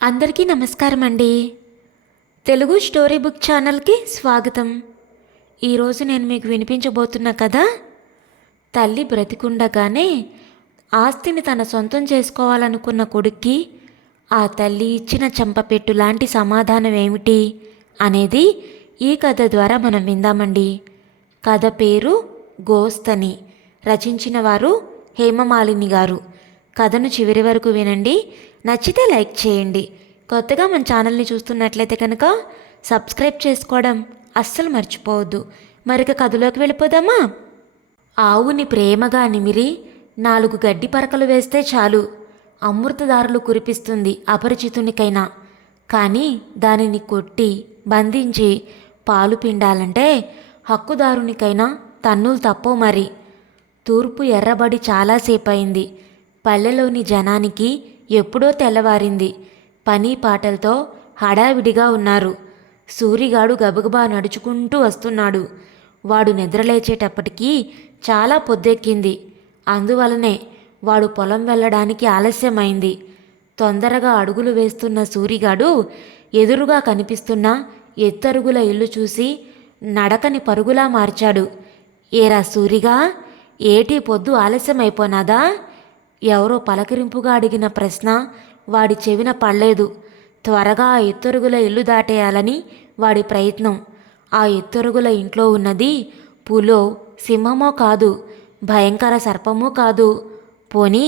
అందరికీ నమస్కారం అండి. తెలుగు స్టోరీ బుక్ ఛానల్కి స్వాగతం. ఈరోజు నేను మీకు వినిపించబోతున్న కథ తల్లి బ్రతికుండగానే ఆస్తిని తన సొంతం చేసుకోవాలనుకున్న కొడుక్కి ఆ తల్లి ఇచ్చిన చెంపపెట్టు లాంటి సమాధానం ఏమిటి అనేది ఈ కథ ద్వారా మనం విందామండి. కథ పేరు గోస్తని. రచించిన వారు హేమమాలిని గారు. కథను చివరి వరకు వినండి. నచ్చితే లైక్ చేయండి. కొత్తగా మన ఛానల్ని చూస్తున్నట్లయితే కనుక సబ్స్క్రైబ్ చేసుకోవడం అస్సలు మర్చిపోవద్దు. మరిక కథలోకి వెళ్ళిపోదామా? ఆవుని ప్రేమగా నిమిరి 4 గడ్డి పరకలు వేస్తే చాలు అమృతదారులు కురిపిస్తుంది అపరిచితునికైనా. కానీ దానిని కొట్టి బంధించి పాలు పిండాలంటే హక్కుదారునికైనా తన్నులు తప్పో మరి. తూర్పు ఎర్రబడి చాలాసేపయింది. పల్లెలోని జనానికి ఎప్పుడో తెల్లవారింది. పని పాటలతో హడావిడిగా ఉన్నారు. సూరిగాడు గబగబా నడుచుకుంటూ వస్తున్నాడు. వాడు నిద్రలేచేటప్పటికీ చాలా పొద్దెక్కింది. అందువలనే వాడు పొలం వెళ్ళడానికి ఆలస్యమైంది. తొందరగా అడుగులు వేస్తున్న సూరిగాడు ఎదురుగా కనిపిస్తున్న ఎత్తరుగుల ఇల్లు చూసి నడకని పరుగులా మార్చాడు. ఏరా సూరిగా, ఏటి పొద్దు ఆలస్యమైపోనాదా? ఎవరో పలకరింపుగా అడిగిన ప్రశ్న వాడి చెవిన పడలేదు. త్వరగా ఆ ఎత్తరుగుల ఇల్లు దాటేయాలని వాడి ప్రయత్నం. ఆ ఎత్తరుగుల ఇంట్లో ఉన్నది పులో సింహమో కాదు, భయంకర సర్పమూ కాదు. పోనీ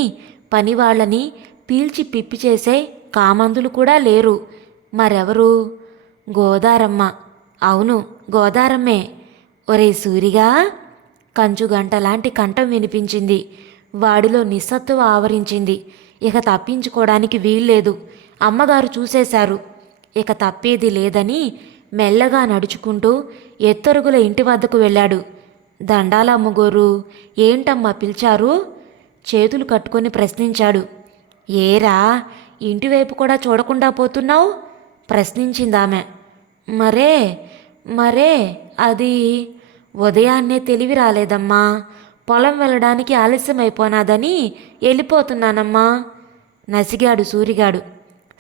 పనివాళ్లని పీల్చి పిప్పి చేసే కామందులు కూడా లేరు. మరెవరు? గోదారమ్మ. అవును, గోదారమ్మే. ఒరే సూరిగా! కంచుగంటలాంటి కంఠం వినిపించింది. వాడిలో నిస్సత్తువ ఆవరించింది. ఇక తప్పించుకోవడానికి వీల్లేదు. అమ్మగారు చూసేశారు. ఇక తప్పేది లేదని మెల్లగా నడుచుకుంటూ ఎత్తరుగుల ఇంటి వద్దకు వెళ్ళాడు. దండాలమ్మగోరు, ఏంటమ్మా పిలిచారు? చేతులు కట్టుకొని ప్రశ్నించాడు. ఏరా, ఇంటివైపు కూడా చూడకుండా పోతున్నావు? ప్రశ్నించిందామె. మరే మరే అది ఉదయాన్నే తెలివి రాలేదమ్మా. పొలం వెళ్ళడానికి ఆలస్యమైపోనాదని వెళ్ళిపోతున్నానమ్మా నసిగాడు సూరిగాడు.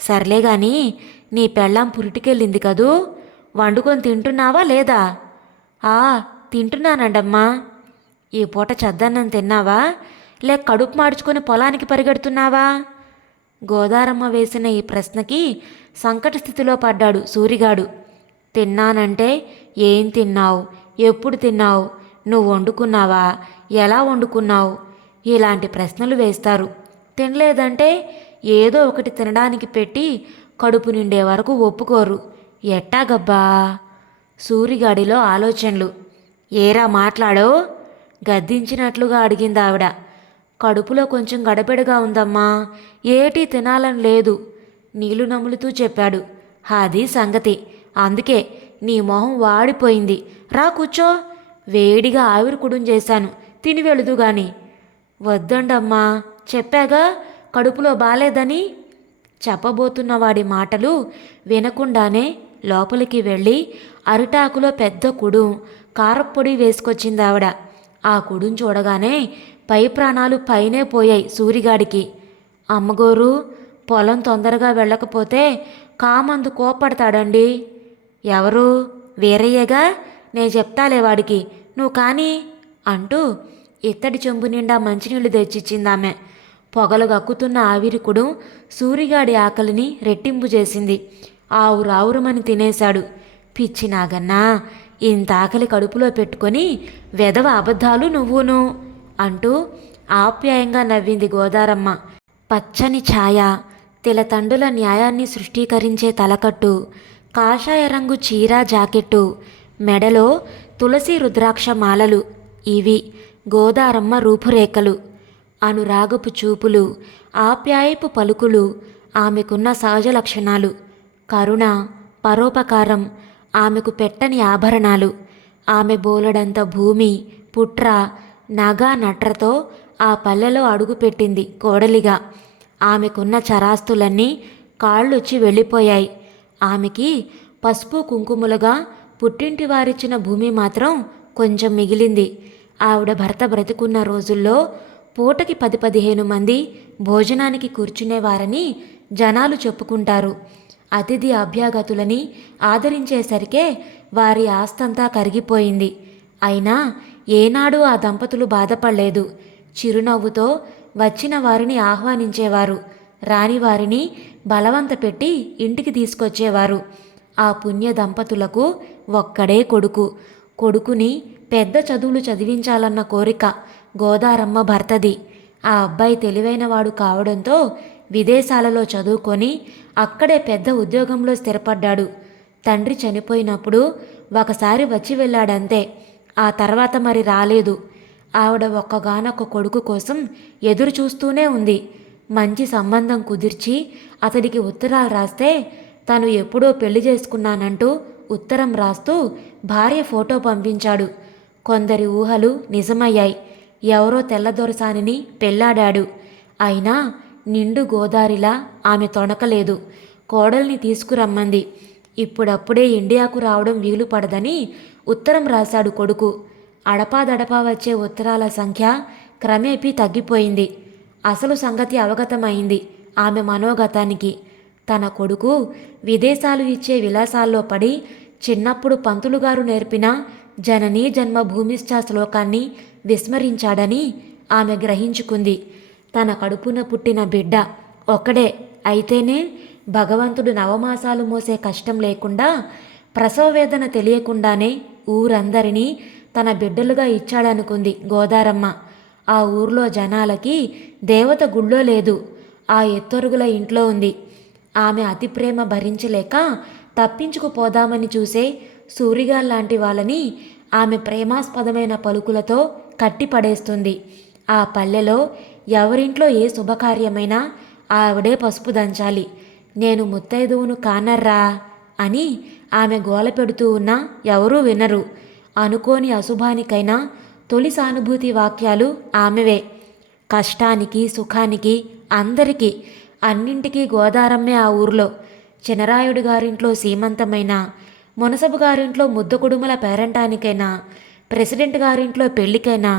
సర్లే గాని నీ పెళ్ళాం పురిటికెళ్ళింది కదూ, వండుకొని తింటున్నావా లేదా? తింటున్నానండమ్మా. ఈ పూట చద్దన్నం తిన్నావా, లేక కడుపు మార్చుకొని పొలానికి పరిగెడుతున్నావా? గోదారమ్మ వేసిన ఈ ప్రశ్నకి సంకట స్థితిలో పడ్డాడు సూరిగాడు. తిన్నానంటే ఏం తిన్నావు, ఎప్పుడు తిన్నావు, నువ్వు వండుకున్నావా, ఎలా వండుకున్నావు, ఇలాంటి ప్రశ్నలు వేస్తారు. తినలేదంటే ఏదో ఒకటి తినడానికి పెట్టి కడుపు నిండే వరకు ఒప్పుకోరు. ఎట్టాగబ్బా? సూరిగాడిలో ఆలోచనలు. ఏరా మాట్లాడో? గద్దించినట్లుగా అడిగింది ఆవిడ. కడుపులో కొంచెం గడబిడగా ఉందమ్మా, ఏటీ తినాలని లేదు నీళ్లు నములుతూ చెప్పాడు. అది సంగతి. అందుకే నీ మొహం వాడిపోయింది. రా కూర్చో, వేడిగా ఆవిరి కుడుం చేశాను, తిని వెళుదు గాని. వద్దండమ్మా, చెప్పాగా కడుపులో బాలేదని. చెప్పబోతున్న వాడి మాటలు వినకుండానే లోపలికి వెళ్ళి అరిటాకులో పెద్ద కుడుం కారప్పొడి వేసుకొచ్చింది ఆవిడ. ఆ కుడుం చూడగానే పై ప్రాణాలు పైనే పోయాయి సూరిగాడికి. అమ్మగోరు, పొలం తొందరగా వెళ్ళకపోతే కామందు కోపడతాడండి. ఎవరు? వీరయ్యగా, నేను చెప్తాలే వాడికి, నువ్వు కానీ అంటూ ఇత్తడి చెంబు నిండా మంచినీళ్లు తెచ్చిచ్చిందామె. పొగలు గక్కుతున్న ఆవిరికుడు సూరిగాడి ఆకలిని రెట్టింపు చేసింది. ఆవురావురమని తినేశాడు. పిచ్చి నాగన్నా, ఇంత ఆకలి కడుపులో పెట్టుకొని వెధవ అబద్ధాలు నువ్వును అంటూ ఆప్యాయంగా నవ్వింది గోదారమ్మ. పచ్చని ఛాయ, తిలతండుల న్యాయాన్ని సృష్టీకరించే తలకట్టు, కాషాయ రంగు చీర జాకెట్టు, మెడలో తులసి రుద్రాక్ష మాలలు, ఇవి గోదారమ్మ రూపురేఖలు. అనురాగపు చూపులు, ఆప్యాయపు పలుకులు ఆమెకున్న సహజ లక్షణాలు. కరుణ, పరోపకారం ఆమెకు పెట్టని ఆభరణాలు. ఆమె బోలెడంత భూమి, పుట్ర, నగ నట్రతో ఆ పల్లెలో అడుగుపెట్టింది కోడలిగా. ఆమెకున్న చరాస్తులన్నీ కాళ్ళొచ్చి వెళ్ళిపోయాయి. ఆమెకి పసుపు కుంకుమలుగా పుట్టింటి వారిచ్చిన భూమి మాత్రం కొంచెం మిగిలింది. ఆవిడ భర్త బ్రతికున్న రోజుల్లో పూటకి 10-15 మంది భోజనానికి కూర్చునేవారని జనాలు చెప్పుకుంటారు. అతిథి అభ్యాగతులని ఆదరించేసరికే వారి ఆస్తంతా కరిగిపోయింది. అయినా ఏనాడు ఆ దంపతులు బాధపడలేదు. చిరునవ్వుతో వచ్చిన వారిని ఆహ్వానించేవారు, రాని వారిని బలవంత పెట్టి ఇంటికి తీసుకొచ్చేవారు. ఆ పుణ్య దంపతులకు ఒక్కడే కొడుకు. కొడుకుని పెద్ద చదువులు చదివించాలన్న కోరిక గోదారమ్మ భర్తది. ఆ అబ్బాయి తెలివైనవాడు కావడంతో విదేశాలలో చదువుకొని అక్కడే పెద్ద ఉద్యోగంలో స్థిరపడ్డాడు. తండ్రి చనిపోయినప్పుడు ఒకసారి వచ్చి వెళ్ళాడంతే. ఆ తర్వాత మరి రాలేదు. ఆవిడ ఒక్కగానొక్క కొడుకు కోసం ఎదురు చూస్తూనే ఉంది. మంచి సంబంధం కుదిర్చి అతడికి ఉత్తరాలు రాస్తే తను ఎప్పుడో పెళ్లి చేసుకున్నానంటూ ఉత్తరం రాస్తూ భార్య ఫోటో పంపించాడు. కొందరి ఊహలు నిజమయ్యాయి. ఎవరో తెల్లదొరసానిని పెళ్లాడాడు. అయినా నిండు గోదారిలా ఆమె తొణకలేదు. కోడల్ని తీసుకురమ్మంది. ఇప్పుడప్పుడే ఇండియాకు రావడం వీలు పడదని ఉత్తరం రాశాడు కొడుకు. అడపాదడపా వచ్చే ఉత్తరాల సంఖ్య క్రమేపీ తగ్గిపోయింది. అసలు సంగతి అవగతమైంది ఆమె మనోగతానికి. తన కొడుకు విదేశాలు ఇచ్చే విలాసాల్లో పడి చిన్నప్పుడు పంతులుగారు నేర్పిన జననీ జన్మభూమిశ్చ శ్లోకాన్ని విస్మరించాడని ఆమె గ్రహించుకుంది. తన కడుపున పుట్టిన బిడ్డ ఒక్కడే అయితేనే భగవంతుడు నవమాసాలు మోసే కష్టం లేకుండా, ప్రసవ వేదన తెలియకుండానే ఊరందరినీ తన బిడ్డలుగా ఇచ్చాడనుకుంది గోదారమ్మ. ఆ ఊర్లో జనాలకి దేవత గుళ్ళో లేదు, ఆ ఎత్తొరుగుల ఇంట్లో ఉంది. ఆమె అతి ప్రేమ భరించలేక తప్పించుకుపోదామని చూసే సూరిగాల్లాంటి వాళ్ళని ఆమె ప్రేమాస్పదమైన పలుకులతో కట్టిపడేస్తుంది. ఆ పల్లెలో ఎవరింట్లో ఏ శుభకార్యమైనా ఆవిడే పసుపు దంచాలి. నేను ముత్తైదువును కానర్రా అని ఆమె గోల పెడుతూ ఉన్నా ఎవరూ వినరు. అనుకోని అశుభానికైనా తొలి సానుభూతి వాక్యాలు ఆమెవే. కష్టానికి సుఖానికి అందరికీ అన్నింటికీ గోదారమ్మే ఆ ఊర్లో. చినరాయుడు గారింట్లో సీమంతమైనా, మునసబు గారింట్లో ముద్ద కుడుముల పేరంటానికైనా, ప్రెసిడెంట్ గారింట్లో పెళ్లికైనా,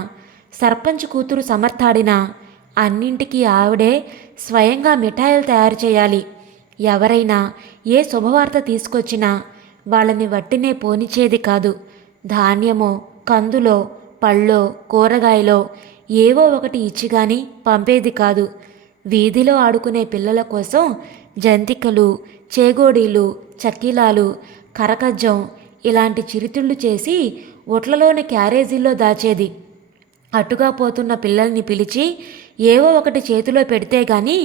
సర్పంచ్ కూతురు సమర్థాడినా అన్నింటికీ ఆవిడే స్వయంగా మిఠాయిలు తయారు చేయాలి. ఎవరైనా ఏ శుభవార్త తీసుకొచ్చినా వాళ్ళని వట్టినే పోనిచేది కాదు. ధాన్యమో కందులో పళ్ళో కూరగాయలో ఏవో ఒకటి ఇచ్చిగాని పంపేది కాదు. వీధిలో ఆడుకునే పిల్లల కోసం జంతికలు, చేగోడీలు, చక్కిలాలు, కరకజ్జం ఇలాంటి చిరుతిళ్ళు చేసి ఒట్లలోని క్యారేజీల్లో దాచేది. అటుగా పోతున్న పిల్లల్ని పిలిచి ఏవో ఒకటి చేతిలో పెడితే గాని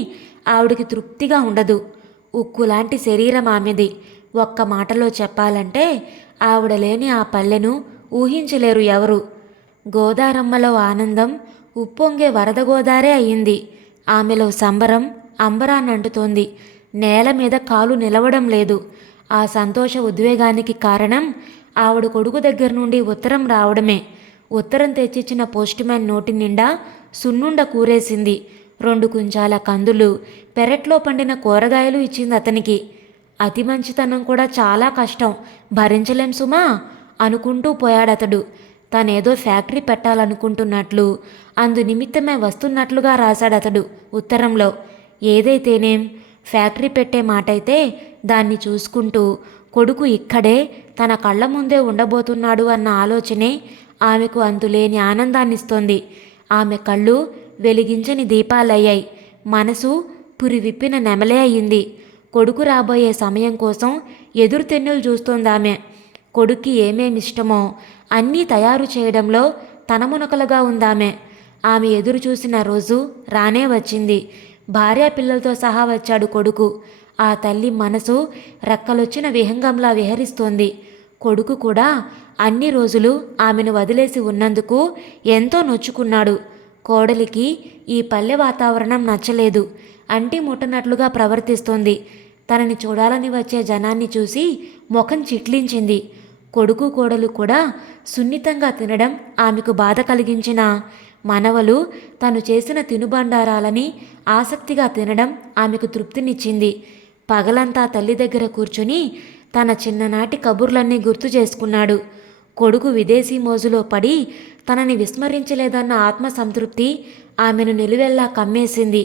ఆవిడికి తృప్తిగా ఉండదు. ఉక్కులాంటి శరీరం ఆమెది. ఒక్క మాటలో చెప్పాలంటే ఆవిడ లేని ఆ పల్లెను ఊహించలేరు ఎవరు. గోదారమ్మలో ఆనందం ఉప్పొంగే వరద గోదారే అయ్యింది. ఆమెలో సంబరం అంబరాన్నంటుతోంది. నేల మీద కాలు నిలవడం లేదు. ఆ సంతోష ఉద్వేగానికి కారణం ఆవిడ కొడుకు దగ్గర నుండి ఉత్తరం రావడమే. ఉత్తరం తెచ్చిచ్చిన పోస్టుమ్యాన్ నోటి నిండా సున్నుండ కూరేసింది. 2 కుంచాల కందులు, పెరట్లో పండిన కూరగాయలు ఇచ్చింది అతనికి. అతి మంచితనం కూడా చాలా కష్టం, భరించలేం సుమా అనుకుంటూ పోయాడతడు. తనేదో ఫ్యాక్టరీ పెట్టాలనుకుంటున్నట్లు, అందు నిమిత్తమే వస్తున్నట్లుగా రాశాడతడు ఉత్తరంలో. ఏదైతేనేం ఫ్యాక్టరీ పెట్టే మాటైతే దాన్ని చూసుకుంటూ కొడుకు ఇక్కడే తన కళ్ళ ముందే ఉండబోతున్నాడు అన్న ఆలోచనే ఆమెకు అంతులేని ఆనందాన్నిస్తోంది. ఆమె కళ్ళు వెలిగించని దీపాలయ్యాయి. మనసు పురివిప్పిన నెమలే అయింది. కొడుకు రాబోయే సమయం కోసం ఎదురుతెన్నులు చూస్తోందామె. కొడుక్కి ఏమేమిష్టమో అన్నీ తయారు చేయడంలో తనమునకలుగా ఉందామె. ఆమె ఎదురు చూసిన రోజు రానే వచ్చింది. భార్యా పిల్లలతో సహా వచ్చాడు కొడుకు. ఆ తల్లి మనసు రెక్కలొచ్చిన విహంగంలా విహరిస్తోంది. కొడుకు కూడా అన్ని రోజులు ఆమెను వదిలేసి ఉన్నందుకు ఎంతో నొచ్చుకున్నాడు. కోడలికి ఈ పల్లె వాతావరణం నచ్చలేదు. అంటి ముట్టనట్లుగా ప్రవర్తిస్తోంది. తనని చూడాలని వచ్చే జనాన్ని చూసి ముఖం చిట్లించింది. కొడుకు కోడలు కూడా సున్నితంగా తినడం ఆమెకు బాధ కలిగించిన మనవలు తను చేసిన తినుబండారాలని ఆసక్తిగా తినడం ఆమెకు తృప్తినిచ్చింది. పగలంతా తల్లి దగ్గర కూర్చుని తన చిన్ననాటి కబుర్లన్నీ గుర్తు చేసుకున్నాడు. కొడుకు విదేశీ మోజులో పడి తనని విస్మరించలేదన్న ఆత్మసంతృప్తి ఆమెను నిలువెల్లా కమ్మేసింది.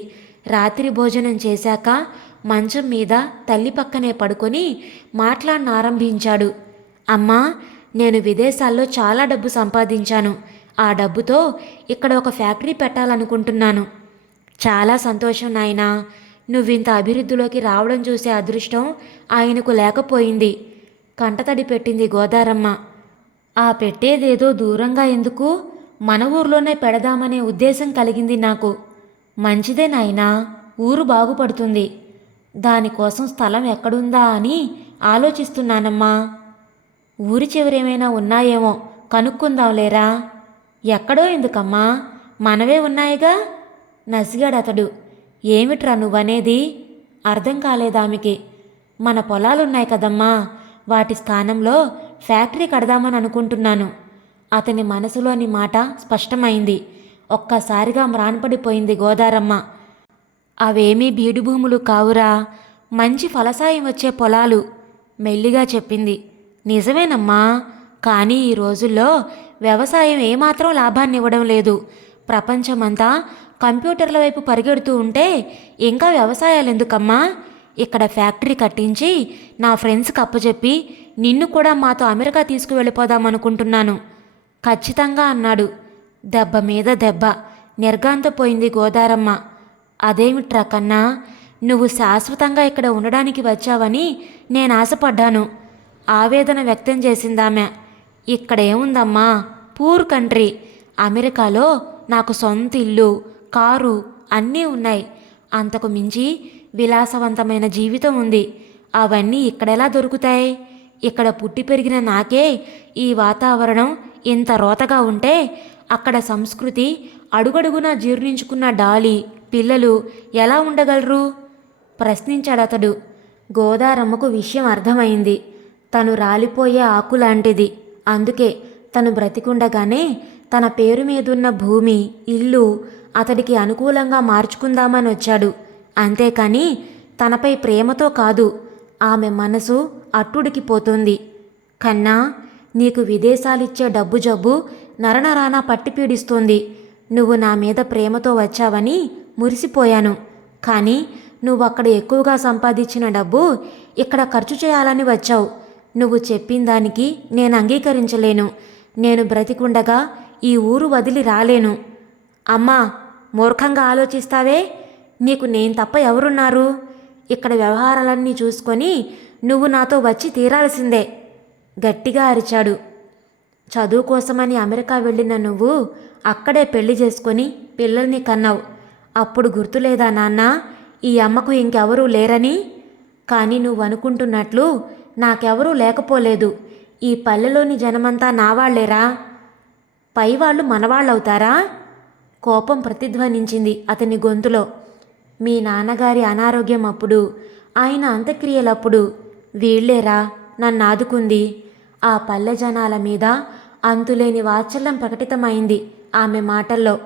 రాత్రి భోజనం చేశాక మంచం మీద తల్లి పక్కనే పడుకొని మాట్లాడనారంభించాడు. అమ్మా, నేను విదేశాల్లో చాలా డబ్బు సంపాదించాను. ఆ డబ్బుతో ఇక్కడ ఒక ఫ్యాక్టరీ పెట్టాలనుకుంటున్నాను. చాలా సంతోషం నాయనా. నువ్వింత అభివృద్ధిలోకి రావడం చూసే అదృష్టం ఆయనకు లేకపోయింది. కంటతడి పెట్టింది గోదారమ్మ. ఆ పెట్టేదేదో దూరంగా ఎందుకు, మన ఊర్లోనే పెడదామనే ఉద్దేశం కలిగింది నాకు. మంచిదే నాయనా, ఊరు బాగుపడుతుంది. దానికోసం స్థలం ఎక్కడుందా అని ఆలోచిస్తున్నానమ్మా. ఊరి చివరేమైనా ఉన్నాయేమో కనుక్కుందాంలేరా. ఎక్కడో ఎందుకమ్మా, మనవే ఉన్నాయిగా నసిగాడతడు. ఏమిట్రా నువ్వనేది? అర్థం కాలేదామెకి. మన పొలాలున్నాయి కదమ్మా, వాటి స్థానంలో ఫ్యాక్టరీ కడదామని అనుకుంటున్నాను. అతని మనసులోని మాట స్పష్టమైంది. ఒక్కసారిగా మ్రాన్పడిపోయింది గోదారమ్మ. అవేమీ బీడు భూములు కావురా, మంచి ఫలసాయం వచ్చే పొలాలు మెల్లిగా చెప్పింది. నిజమేనమ్మా, కానీ ఈ రోజుల్లో వ్యవసాయం ఏమాత్రం లాభాన్ని ఇవ్వడం లేదు. ప్రపంచమంతా కంప్యూటర్ల వైపు పరిగెడుతూ ఉంటే ఇంకా వ్యవసాయాలు ఎందుకమ్మా? ఇక్కడ ఫ్యాక్టరీ కట్టించి నా ఫ్రెండ్స్కి అప్పచెప్పి నిన్ను కూడా మాతో అమెరికా తీసుకువెళ్ళిపోదామనుకుంటున్నాను ఖచ్చితంగా అన్నాడు. దెబ్బ మీద దెబ్బ నిర్గాంతపోయింది గోదారమ్మ. అదేమిట్రా కన్నా, నువ్వు శాశ్వతంగా ఇక్కడ ఉండడానికి వచ్చావని నేను ఆశపడ్డాను. ఆవేదన వ్యక్తం చేసిందామె. ఇక్కడేముందమ్మా, పూర్ కంట్రీ. అమెరికాలో నాకు సొంత ఇల్లు, కారు అన్నీ ఉన్నాయి. అంతకు మించి విలాసవంతమైన జీవితం ఉంది. అవన్నీ ఇక్కడెలా దొరుకుతాయి? ఇక్కడ పుట్టి పెరిగిన నాకే ఈ వాతావరణం ఇంత రోతగా ఉంటే అక్కడ సంస్కృతి అడుగడుగునా జీర్ణించుకున్న డాలి పిల్లలు ఎలా ఉండగలరు? ప్రశ్నించాడతడు. గోదారమ్మకు విషయం అర్థమైంది. తను రాలిపోయే ఆకులాంటిది. అందుకే తను బ్రతికుండగానే తన పేరు మీదున్న భూమి, ఇల్లు అతడికి అనుకూలంగా మార్చుకుందామని వచ్చాడు. అంతేకాని తనపై ప్రేమతో కాదు. ఆమె మనసు అట్టుడికిపోతుంది. కన్నా, నీకు విదేశాలిచ్చే డబ్బు జబ్బు నరనరానా పట్టి పీడిస్తోంది. నువ్వు నా మీద ప్రేమతో వచ్చావని మురిసిపోయాను. కానీ నువ్వు అక్కడ ఎక్కువగా సంపాదించిన డబ్బు ఇక్కడ ఖర్చు చేయాలని వచ్చావు. నువ్వు చెప్పిన దానికి నేను అంగీకరించలేను. నేను బ్రతికుండగా ఈ ఊరు వదిలి రాలేను. అమ్మా, మూర్ఖంగా ఆలోచిస్తావే? నీకు నేను తప్ప ఎవరున్నారు? ఇక్కడ వ్యవహారాలన్నీ చూసుకొని నువ్వు నాతో వచ్చి తీరాల్సిందే గట్టిగా అరిచాడు. చదువు కోసమని అమెరికా వెళ్ళిన నువ్వు అక్కడే పెళ్లి చేసుకొని పిల్లల్ని కన్నావు. అప్పుడు గుర్తులేదా నాన్న, ఈ అమ్మకు ఇంకెవరూ లేరని? కానీ నువ్వు అనుకుంటున్నట్లు నాకెవరూ లేకపోలేదు. ఈ పల్లెలోని జనమంతా నావాళ్లేరా. పైవాళ్ళు మనవాళ్ళవుతారా? కోపం ప్రతిధ్వనించింది అతని గొంతులో. మీ నాన్నగారి అనారోగ్యం అప్పుడు, ఆయన అంత్యక్రియలప్పుడు వీళ్లేరా నన్ను ఆదుకుంది. ఆ పల్లె జనాల మీద అంతులేని వాత్సల్యం ప్రకటితమైంది ఆమె మాటల్లో.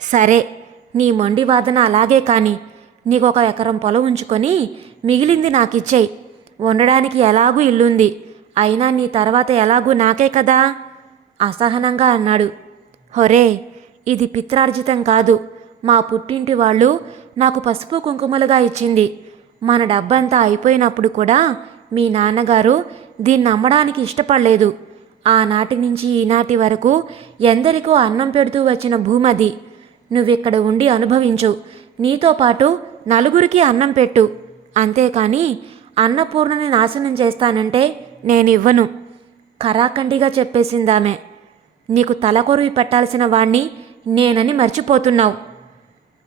సరే, నీ మొండి వాదన అలాగే కాని, నీకొక ఎకరం పొలం ఉంచుకొని మిగిలింది నాకిచ్చేయి. ఉండడానికి ఎలాగూ ఇల్లుంది. అయినా నీ తర్వాత ఎలాగూ నాకే కదా అసహనంగా అన్నాడు. హొరే, ఇది పిత్రార్జితం కాదు. మా పుట్టింటి వాళ్ళు నాకు పసుపు కుంకుమలుగా ఇచ్చింది. మన డబ్బంతా అయిపోయినప్పుడు కూడా మీ నాన్నగారు దీన్ని అమ్మడానికి ఇష్టపడలేదు. ఆనాటి నుంచి ఈనాటి వరకు ఎందరికో అన్నం పెడుతూ వచ్చిన భూమది. నువ్విక్కడ ఉండి అనుభవించు. నీతో పాటు నలుగురికి అన్నం పెట్టు. అంతేకాని అన్నపూర్ణని నాశనం చేస్తానంటే నేనివ్వను ఖరాఖండిగా చెప్పేసిందామె. నీకు తలకొరివి పెట్టాల్సిన వాణ్ణి నేనని మర్చిపోతున్నావు.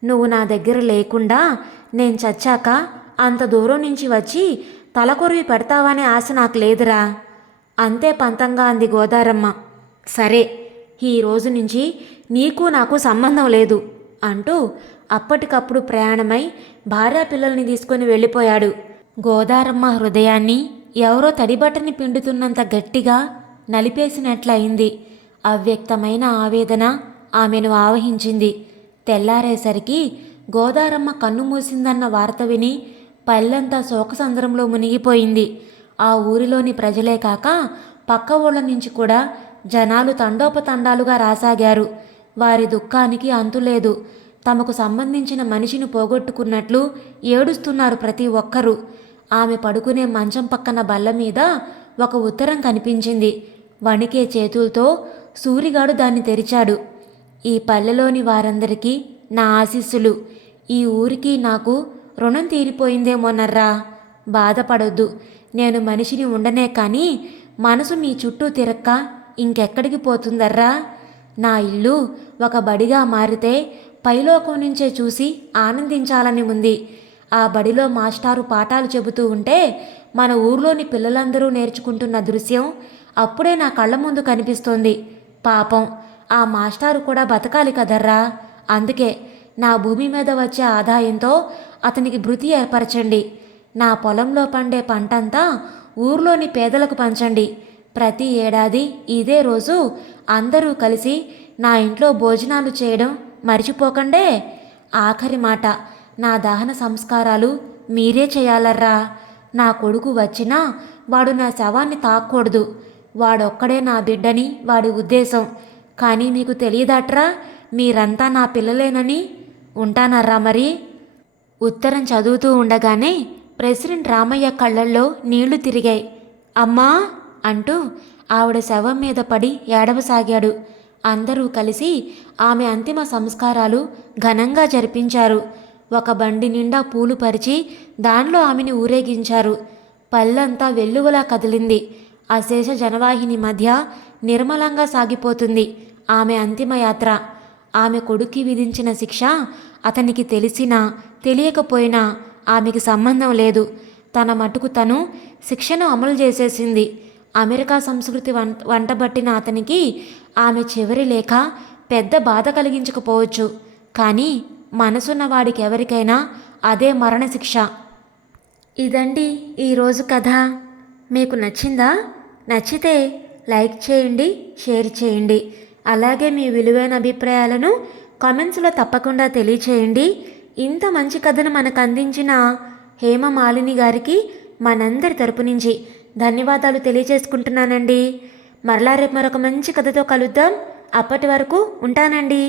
నువ్వు నా దగ్గర లేకుండా నేను చచ్చాక అంత దూరం నుంచి వచ్చి తలకొరివి పెడతావనే ఆశ నాకు లేదురా. అంతే పంతంగా అంది గోదారమ్మ. సరే, ఈ రోజు నుంచి నీకు నాకు సంబంధం లేదు అంటూ అప్పటికప్పుడు ప్రయాణమై భార్యాపిల్లల్ని తీసుకొని వెళ్ళిపోయాడు. గోదారమ్మ హృదయాన్ని ఎవరో తడిబట్టని పిండుతున్నంత గట్టిగా నలిపేసినట్లయింది. అవ్యక్తమైన ఆవేదన ఆమెను ఆవహించింది. తెల్లారేసరికి గోదారమ్మ కన్ను మూసిందన్న వార్త విని పల్లెంతా శోకసంద్రంలో మునిగిపోయింది. ఆ ఊరిలోని ప్రజలే కాక పక్క ఊళ్ళ నుంచి కూడా జనాలు తండోపతండాలుగా రాసాగారు. వారి దుఃఖానికి అంతులేదు. తమకు సంబంధించిన మనిషిని పోగొట్టుకున్నట్లు ఏడుస్తున్నారు ప్రతి ఒక్కరూ. ఆమె పడుకునే మంచం పక్కన బల్ల మీద ఒక ఉత్తరం కనిపించింది. వణికే చేతులతో సూరిగాడు దాన్ని తెరిచాడు. ఈ పల్లెలోని వారందరికీ నా ఆశీస్సులు. ఈ ఊరికి నాకు రుణం తీరిపోయిందేమోనర్రా. బాధపడొద్దు. నేను మనిషిని ఉండనే కానీ మనసు మీ చుట్టూ తిరక్క ఇంకెక్కడికి పోతుందర్రా. నా ఇల్లు ఒక బడిగా మారితే పైలోకం నుంచే చూసి ఆనందించాలని ఉంది. ఆ బడిలో మాస్టారు పాఠాలు చెబుతూ ఉంటే మన ఊర్లోని పిల్లలందరూ నేర్చుకుంటున్న దృశ్యం అప్పుడే నా కళ్ళ ముందు కనిపిస్తోంది. పాపం ఆ మాస్టారు కూడా బతకాలి కదర్రా. అందుకే నా భూమి మీద వచ్చే ఆదాయంతో అతనికి భృతి ఏర్పరచండి. నా పొలంలో పండే పంటంతా ఊర్లోని పేదలకు పంచండి. ప్రతి ఏడాది ఇదే రోజు అందరూ కలిసి నా ఇంట్లో భోజనాలు చేయడం మర్చిపోకండే. ఆఖరి మాట, నా దహన సంస్కారాలు మీరే చేయాలర్రా. నా కొడుకు వచ్చినా వాడు నా శవాన్ని తాక్కూడదు. వాడొక్కడే నా బిడ్డని వాడి ఉద్దేశం. కానీ మీకు తెలియదట్రా, మీరంతా నా పిల్లలేనని. ఉంటానర్రా మరి. ఉత్తరం చదువుతూ ఉండగానే ప్రెసిడెంట్ రామయ్య కళ్ళల్లో నీళ్లు తిరిగాయి. అమ్మా అంటూ ఆవిడ శవం మీద పడి ఏడవసాగాడు. అందరూ కలిసి ఆమె అంతిమ సంస్కారాలు ఘనంగా జరిపించారు. ఒక బండి నిండా పూలు పరిచి దానిలో ఆమెని ఊరేగించారు. పల్లంతా వెల్లువలా కదిలింది. అశేష జనవాహిని మధ్య నిర్మలంగా సాగిపోతుంది ఆమె అంతిమయాత్ర. ఆమె కొడుక్కి విధించిన శిక్ష అతనికి తెలిసినా తెలియకపోయినా ఆమెకి సంబంధం లేదు. తన మటుకు తను శిక్షను అమలు చేసేసింది. అమెరికా సంస్కృతి వంటబట్టిన అతనికి ఆమె చివరి లేఖ పెద్ద బాధ కలిగించకపోవచ్చు. కానీ మనసున్న వాడికి ఎవరికైనా అదే మరణశిక్ష. ఇదండి ఈరోజు కథ. మీకు నచ్చిందా? నచ్చితే లైక్ చేయండి, షేర్ చేయండి. అలాగే మీ విలువైన అభిప్రాయాలను కామెంట్స్లో తప్పకుండా తెలియచేయండి. ఇంత మంచి కథను మనకు అందించిన హేమమాలిని గారికి మనందరి తరపు నుంచి ధన్యవాదాలు తెలియజేసుకుంటున్నానండి. మరలా రేపు మరొక మంచి కథతో కలుద్దాం. అప్పటి వరకు ఉంటానండి.